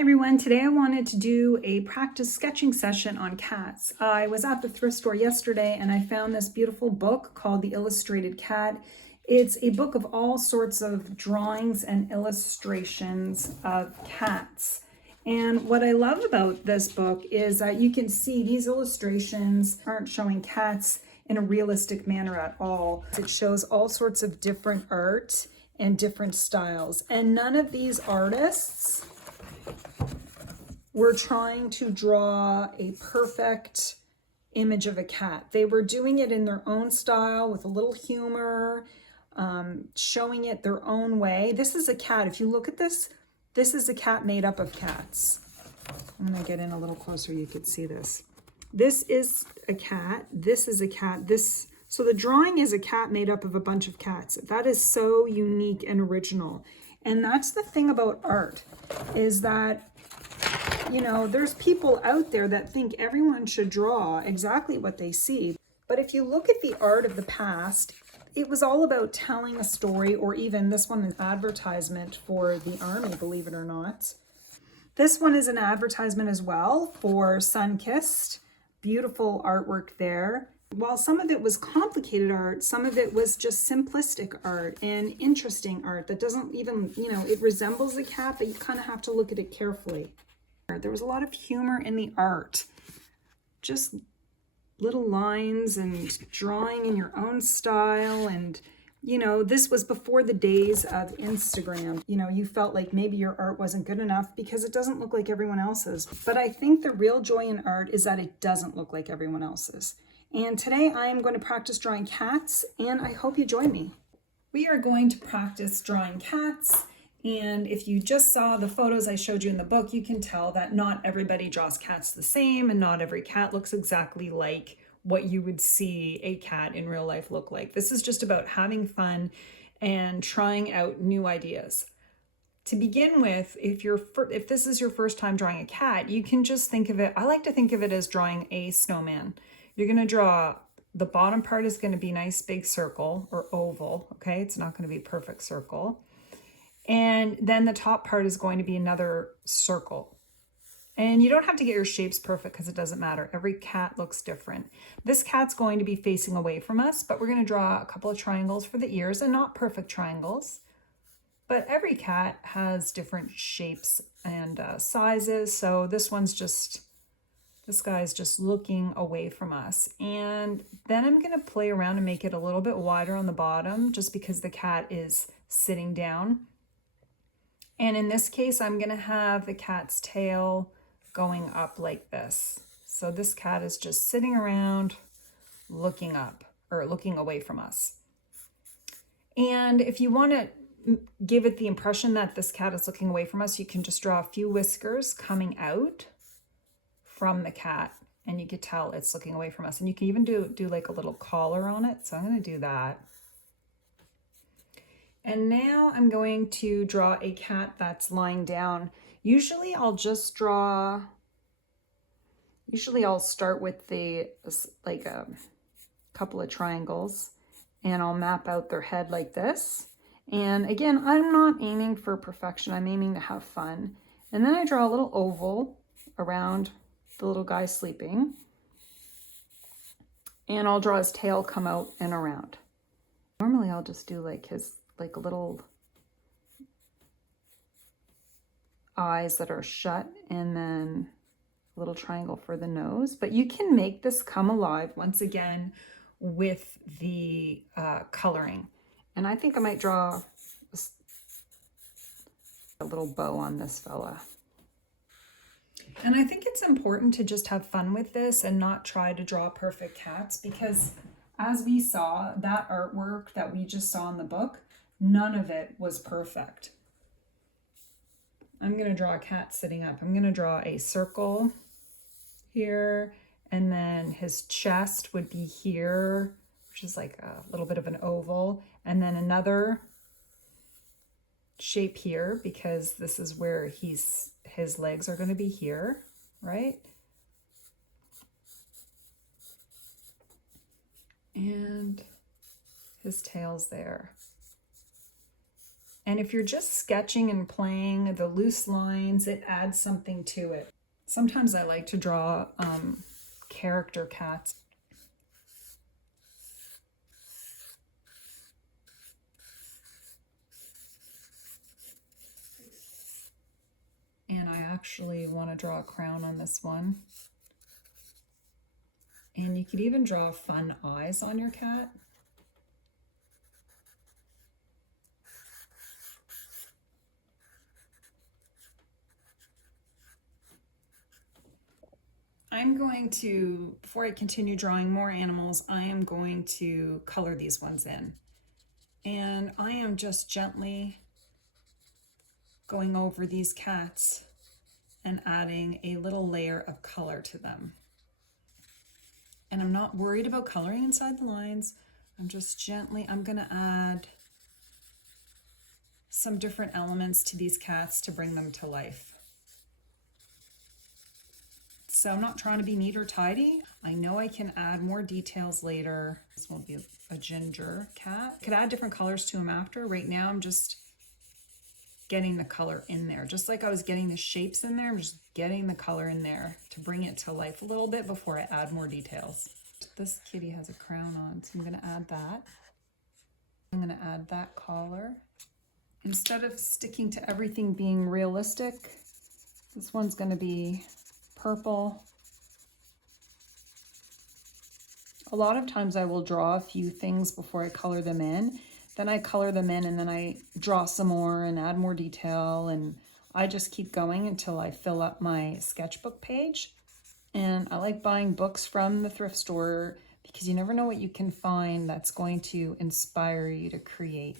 Hey everyone, today I wanted to do a practice sketching session on cats. I was at the thrift store yesterday and I found this beautiful book called The Illustrated Cat. It's a book of all sorts of drawings and illustrations of cats. And what I love about this book is that you can see these illustrations aren't showing cats in a realistic manner at all. It shows all sorts of different art and different styles. And none of these artists were trying to draw a perfect image of a cat. They were doing it in their own style with a little humor, showing it their own way. This is a cat. If you look at this, this is a cat made up of cats. I'm gonna get in a little closer, you could see this. This is a cat, this is a cat, so the drawing is a cat made up of a bunch of cats. That is so unique and original. And that's the thing about art, is that there's people out there that think everyone should draw exactly what they see. But if you look at the art of the past, it was all about telling a story, or even this one is advertisement for the army, believe it or not. This one is an advertisement as well for Sunkissed. Beautiful artwork there. While some of it was complicated art, some of it was just simplistic art and interesting art that doesn't even, it resembles a cat, but you kind of have to look at it carefully. There was a lot of humor in the art, just little lines and drawing in your own style. And, this was before the days of Instagram. You felt like maybe your art wasn't good enough because it doesn't look like everyone else's. But I think the real joy in art is that it doesn't look like everyone else's. And today I'm going to practice drawing cats, and I hope you join me. We are going to practice drawing cats. And if you just saw the photos I showed you in the book, you can tell that not everybody draws cats the same, and not every cat looks exactly like what you would see a cat in real life look like. This is just about having fun and trying out new ideas. To begin with, if this is your first time drawing a cat, you can just think of it, I like to think of it as drawing a snowman. You're going to draw, the bottom part is going to be nice big circle or oval, okay? It's not going to be perfect circle. And then the top part is going to be another circle. And you don't have to get your shapes perfect because it doesn't matter. Every cat looks different. This cat's going to be facing away from us, but we're going to draw a couple of triangles for the ears, and not perfect triangles. But every cat has different shapes and sizes. So this guy's just looking away from us. And then I'm going to play around and make it a little bit wider on the bottom, just because the cat is sitting down. And in this case, I'm going to have the cat's tail going up like this. So this cat is just sitting around looking up, or looking away from us. And if you want to give it the impression that this cat is looking away from us, you can just draw a few whiskers coming out from the cat, and you could tell it's looking away from us. And you can even do like a little collar on it. So I'm going to do that. And now I'm going to draw a cat that's lying down. Usually I'll start with like a couple of triangles, and I'll map out their head like this. And again, I'm not aiming for perfection. I'm aiming to have fun. And then I draw a little oval around the little guy sleeping. And I'll draw his tail come out and around. Normally I'll just do like a little eyes that are shut, and then a little triangle for the nose. But you can make this come alive once again with the coloring. And I think I might draw a little bow on this fella. And I think it's important to just have fun with this and not try to draw perfect cats, because as we saw, that artwork that we just saw in the book, none of it was perfect. I'm going to draw a cat sitting up. I'm going to draw a circle here, and then his chest would be here, which is like a little bit of an oval, and then another shape here, because this is where his legs are going to be here, right? And his tail's there. And if you're just sketching and playing the loose lines, it adds something to it. Sometimes I like to draw character cats. And I actually want to draw a crown on this one. And you could even draw fun eyes on your cat. I'm going to, before I continue drawing more animals, I am going to color these ones in. And I am just gently going over these cats and adding a little layer of color to them. And I'm not worried about coloring inside the lines. I'm just gently, I'm gonna add some different elements to these cats to bring them to life. So I'm not trying to be neat or tidy. I know I can add more details later. This will be a ginger cat. Could add different colors to him after. Right now I'm just getting the color in there. Just like I was getting the shapes in there, I'm just getting the color in there to bring it to life a little bit before I add more details. This kitty has a crown on, so I'm gonna add that. I'm gonna add that collar. Instead of sticking to everything being realistic, this one's gonna be purple. A lot of times I will draw a few things before I color them in. Then I color them in and then I draw some more and add more detail, and I just keep going until I fill up my sketchbook page. And I like buying books from the thrift store because you never know what you can find that's going to inspire you to create.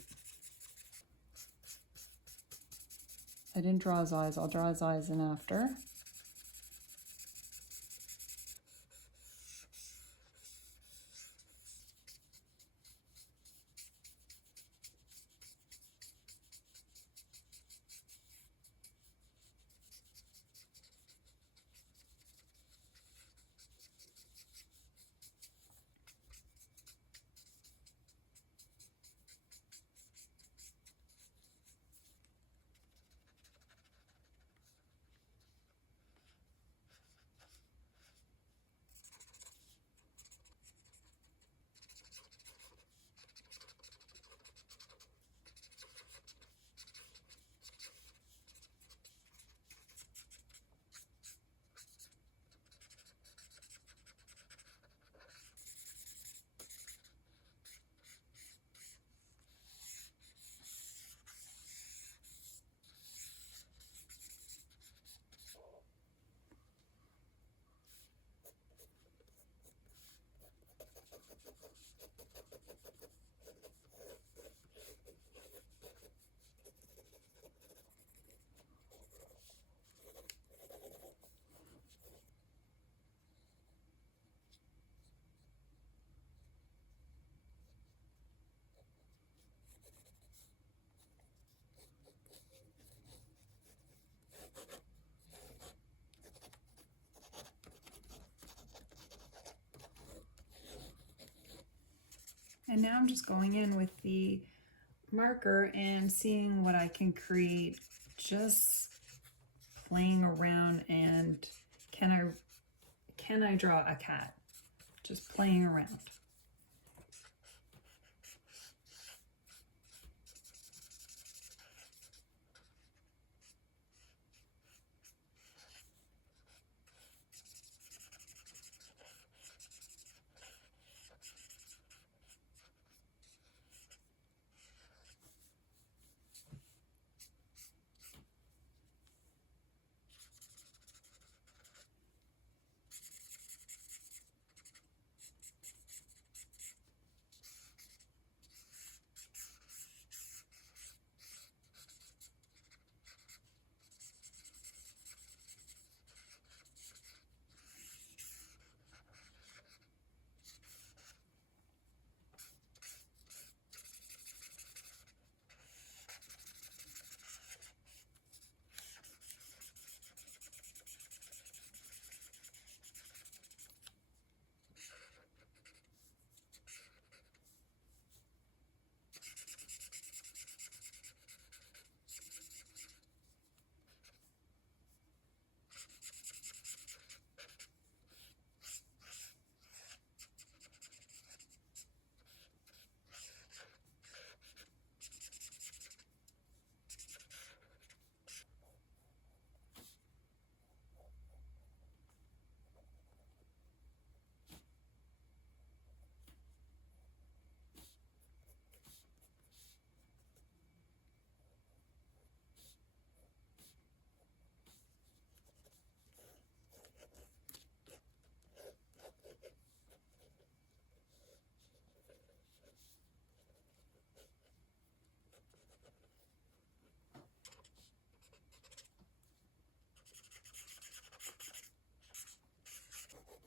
I didn't draw his eyes. I'll draw his eyes in after. And now I'm just going in with the marker and seeing what I can create, just playing around. And can I draw a cat? Just playing around.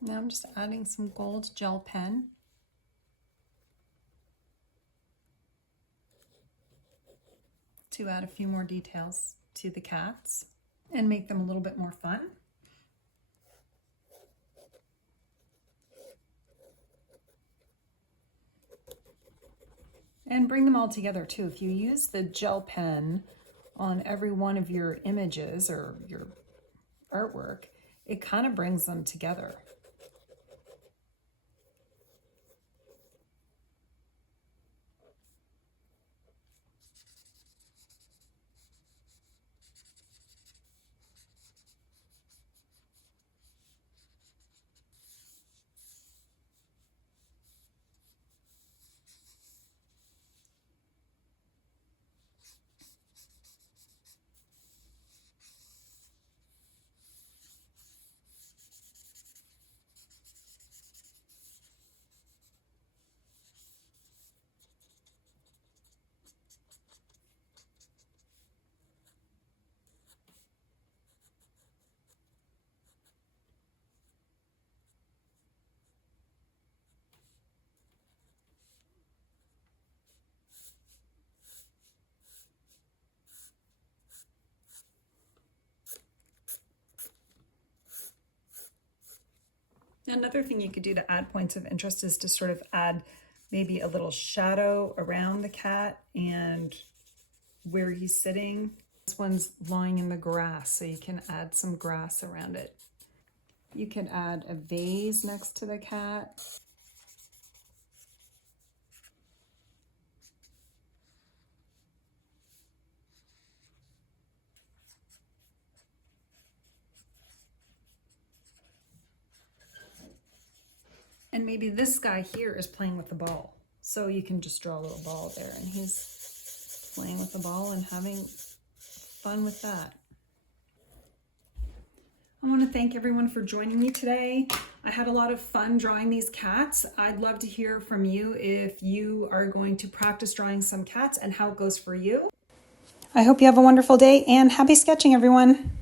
Now I'm just adding some gold gel pen. To add a few more details to the cats and make them a little bit more fun. And bring them all together too. If you use the gel pen on every one of your images or your artwork, it kind of brings them together. Another thing you could do to add points of interest is to sort of add maybe a little shadow around the cat and where he's sitting. This one's lying in the grass, so you can add some grass around it. You can add a vase next to the cat. And maybe this guy here is playing with the ball. So you can just draw a little ball there and he's playing with the ball and having fun with that. I want to thank everyone for joining me today. I had a lot of fun drawing these cats. I'd love to hear from you if you are going to practice drawing some cats and how it goes for you. I hope you have a wonderful day and happy sketching, everyone.